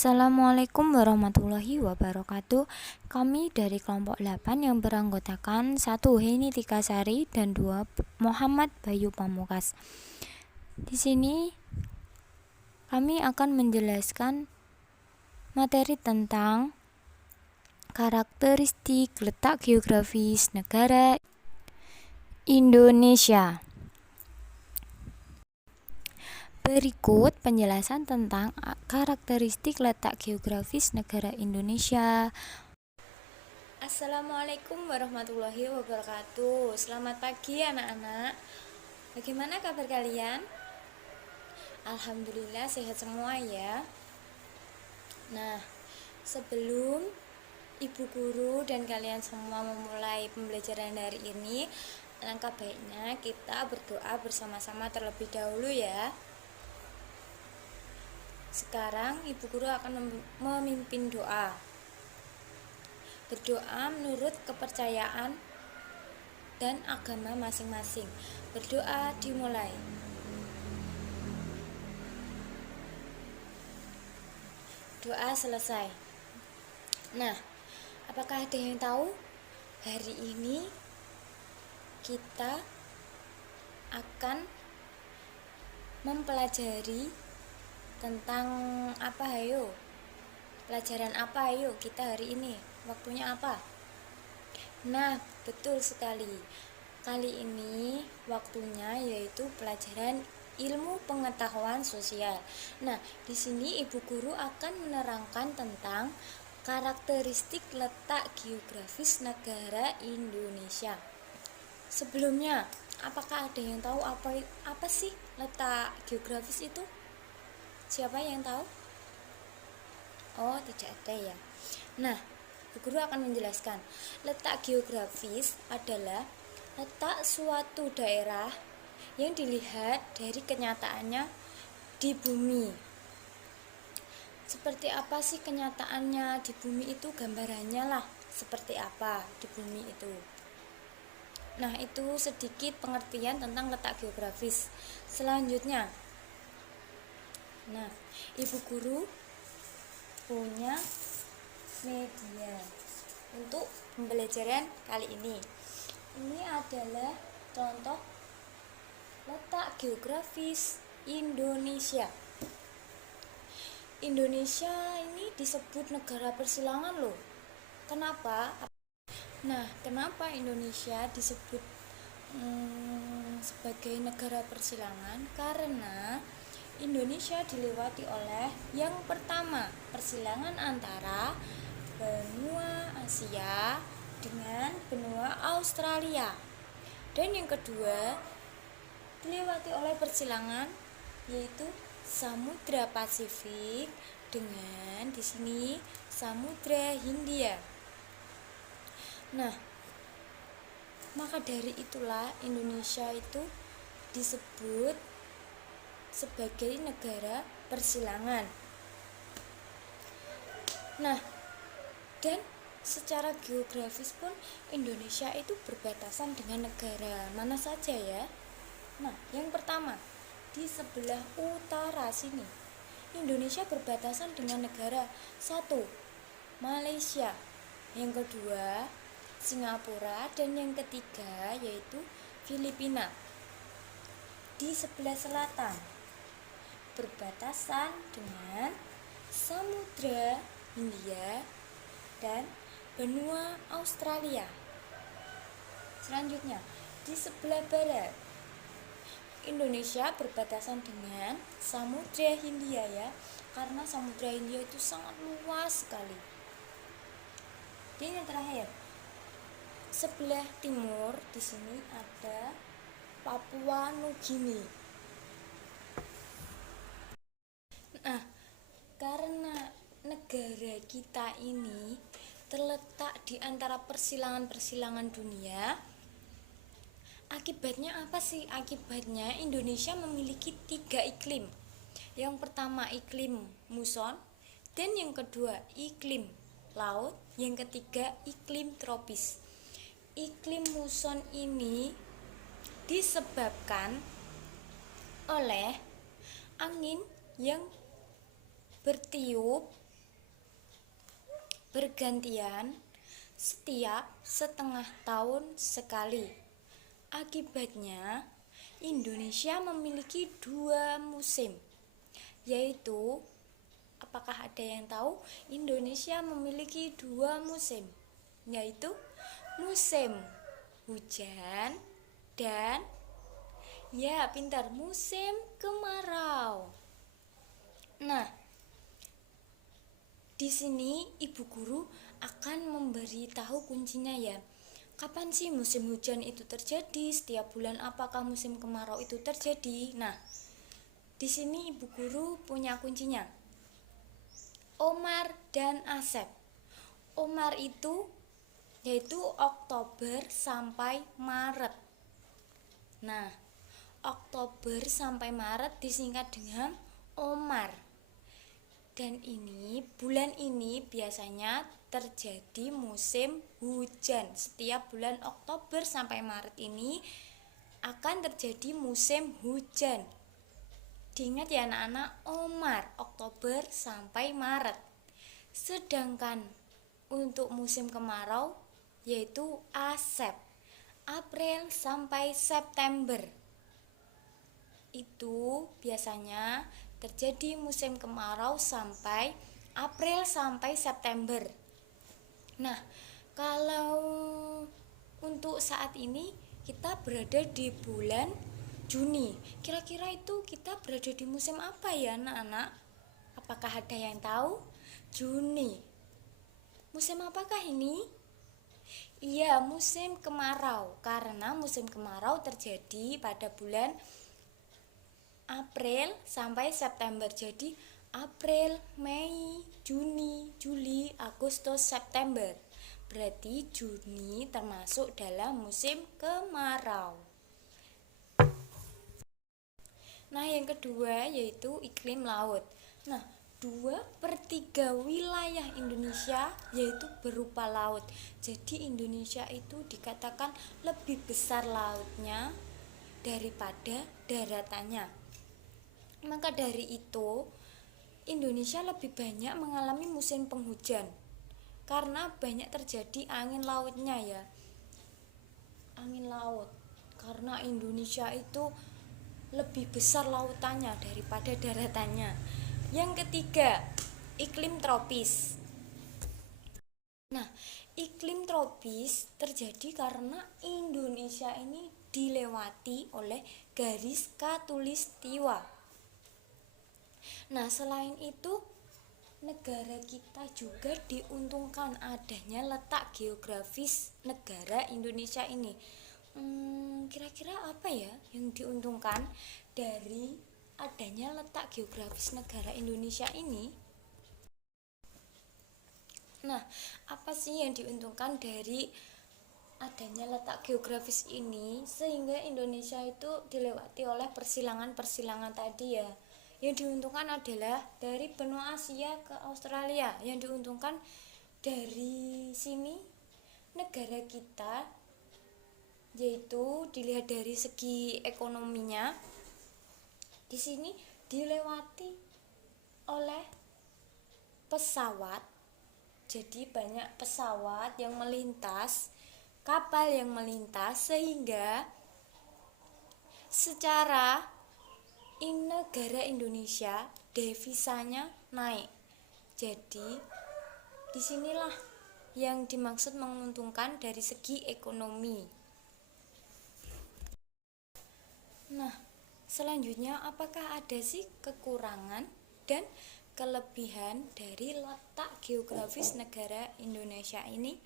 Assalamualaikum warahmatullahi wabarakatuh. Kami dari kelompok 8 yang beranggotakan 1 Heni Tikasari dan 2 Muhammad Bayu Pamukas. Di sini kami akan menjelaskan materi tentang karakteristik letak geografis negara Indonesia. Berikut penjelasan tentang karakteristik letak geografis negara Indonesia. Assalamualaikum warahmatullahi wabarakatuh. Selamat pagi anak-anak. Bagaimana kabar kalian? Alhamdulillah sehat semua ya. Nah, sebelum ibu guru dan kalian semua memulai pembelajaran hari ini, alangkah baiknya kita berdoa bersama-sama terlebih dahulu ya. Sekarang ibu guru akan memimpin doa. Berdoa menurut kepercayaan dan agama masing-masing. Berdoa dimulai. Doa selesai. Nah, apakah ada yang tahu hari ini kita akan mempelajari tentang apa? Ayo, pelajaran apa? Ayo kita hari ini, waktunya apa? Nah, betul sekali. Kali ini waktunya yaitu pelajaran ilmu pengetahuan sosial. Nah, di sini ibu guru akan menerangkan tentang karakteristik letak geografis negara Indonesia. Sebelumnya, apakah ada yang tahu apa sih letak geografis itu? Siapa yang tahu? Oh, tidak ada ya. Nah, Bu Guru akan menjelaskan. Letak geografis adalah letak suatu daerah yang dilihat dari kenyataannya di bumi. Seperti apa sih kenyataannya di bumi itu? Gambarannya lah seperti apa di bumi itu. Nah, itu sedikit pengertian tentang letak geografis. Selanjutnya, nah, ibu guru punya media untuk pembelajaran kali ini. Ini adalah contoh letak geografis Indonesia. Indonesia ini disebut negara persilangan loh. Kenapa? Nah, kenapa Indonesia disebut sebagai negara persilangan? Karena Indonesia dilewati oleh yang pertama, persilangan antara benua Asia dengan benua Australia. Dan yang kedua, dilewati oleh persilangan yaitu Samudra Pasifik dengan di sini Samudra Hindia. Nah, maka dari itulah Indonesia itu disebut sebagai negara persilangan. Nah, dan secara geografis pun Indonesia itu berbatasan dengan negara mana saja ya. Nah, yang pertama, di sebelah utara sini Indonesia berbatasan dengan negara 1. Malaysia, yang kedua Singapura, dan yang ketiga yaitu Filipina. Di sebelah selatan berbatasan dengan Samudra Hindia dan benua Australia. Selanjutnya, di sebelah barat Indonesia berbatasan dengan Samudra Hindia ya, karena Samudra Hindia itu sangat luas sekali. Dan yang terakhir, sebelah timur di sini ada Papua Nugini. Nah, karena negara kita ini terletak di antara persilangan-persilangan dunia, akibatnya apa sih? Akibatnya Indonesia memiliki 3 iklim. Yang pertama iklim muson, dan yang kedua iklim laut, yang ketiga iklim tropis. Iklim muson ini disebabkan oleh angin yang bertiup bergantian setiap setengah tahun sekali. Akibatnya, Indonesia memiliki 2 musim, yaitu, apakah ada yang tahu? Indonesia memiliki 2 musim, yaitu musim hujan dan, ya pintar, musim kemarau. Nah, di sini ibu guru akan memberitahu kuncinya ya. Kapan sih musim hujan itu terjadi? Setiap bulan apakah musim kemarau itu terjadi? Nah, di sini ibu guru punya kuncinya. Omar dan Asep. Omar itu yaitu Oktober sampai Maret. Nah, Oktober sampai Maret disingkat dengan Omar. Dan bulan ini biasanya terjadi musim hujan. Setiap bulan Oktober sampai Maret ini akan terjadi musim hujan. Diingat ya anak-anak, Omar, Oktober sampai Maret. Sedangkan untuk musim kemarau yaitu Asep, April sampai September. Itu biasanya terjadi musim kemarau sampai April sampai September. Nah, kalau untuk saat ini kita berada di bulan Juni. Kira-kira itu kita berada di musim apa ya anak-anak? Apakah ada yang tahu? Juni. Musim apakah ini? Iya, musim kemarau. Karena musim kemarau terjadi pada bulan April sampai September. Jadi April, Mei, Juni, Juli, Agustus, September. Berarti Juni termasuk dalam musim kemarau. Nah, yang kedua yaitu iklim laut. Nah, 2/3 wilayah Indonesia yaitu berupa laut. Jadi Indonesia itu dikatakan lebih besar lautnya daripada daratannya. Maka dari itu, Indonesia lebih banyak mengalami musim penghujan karena banyak terjadi angin lautnya ya. Angin laut. Karena Indonesia itu lebih besar lautannya daripada daratannya. Yang ketiga, iklim tropis. Nah, iklim tropis terjadi karena Indonesia ini dilewati oleh garis khatulistiwa. Nah, selain itu, negara kita juga diuntungkan adanya letak geografis negara Indonesia ini. Kira-kira apa ya yang diuntungkan dari adanya letak geografis negara Indonesia ini? Nah, apa sih yang diuntungkan dari adanya letak geografis ini sehingga Indonesia itu dilewati oleh persilangan-persilangan tadi ya? Yang diuntungkan adalah dari benua Asia ke Australia. Yang diuntungkan dari sini negara kita, yaitu dilihat dari segi ekonominya, di sini dilewati oleh pesawat. Jadi banyak pesawat yang melintas, kapal yang melintas, sehingga secara negara Indonesia devisanya naik. Jadi disinilah yang dimaksud menguntungkan dari segi ekonomi. Nah, selanjutnya apakah ada sih kekurangan dan kelebihan dari letak geografis negara Indonesia ini?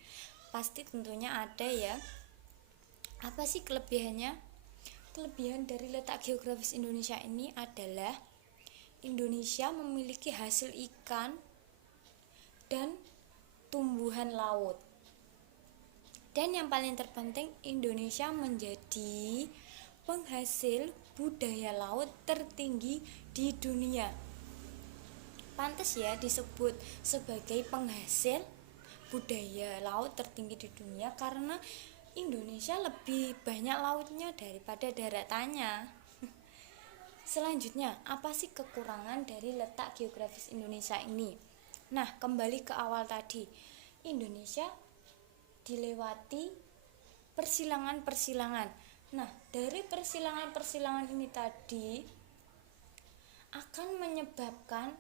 Pasti tentunya ada ya. Apa sih kelebihannya? Kelebihan dari letak geografis Indonesia ini adalah Indonesia memiliki hasil ikan dan tumbuhan laut. Dan yang paling terpenting, Indonesia menjadi penghasil budaya laut tertinggi di dunia. Pantas ya disebut sebagai penghasil budaya laut tertinggi di dunia karena Indonesia lebih banyak lautnya daripada daratannya. Selanjutnya, apa sih kekurangan dari letak geografis Indonesia ini? Nah, kembali ke awal tadi. Indonesia dilewati persilangan-persilangan. Nah, dari persilangan-persilangan ini tadi akan menyebabkan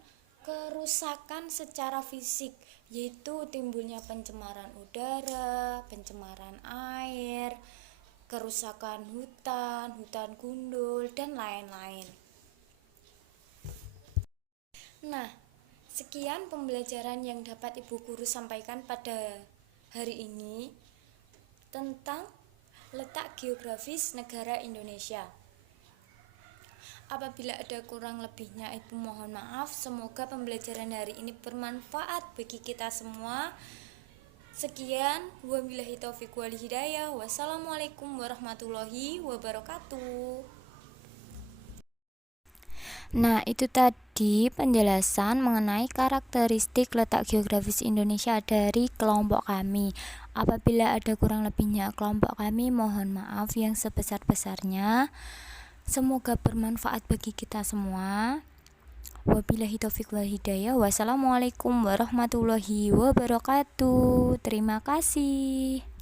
kerusakan secara fisik, yaitu timbulnya pencemaran udara, pencemaran air, kerusakan hutan, hutan gundul, dan lain-lain. Nah, sekian pembelajaran yang dapat Ibu Guru sampaikan pada hari ini tentang letak geografis negara Indonesia. Apabila ada kurang lebihnya, Ibu mohon maaf. Semoga pembelajaran hari ini bermanfaat bagi kita semua. Sekian, wabillahi taufiq wal hidayah. Wassalamualaikum warahmatullahi wabarakatuh. Nah, itu tadi penjelasan mengenai karakteristik letak geografis Indonesia dari kelompok kami. Apabila ada kurang lebihnya kelompok kami, mohon maaf yang sebesar-besarnya. Semoga bermanfaat bagi kita semua. Wabillahi taufiq wal hidayah. Wassalamualaikum warahmatullahi wabarakatuh. Terima kasih.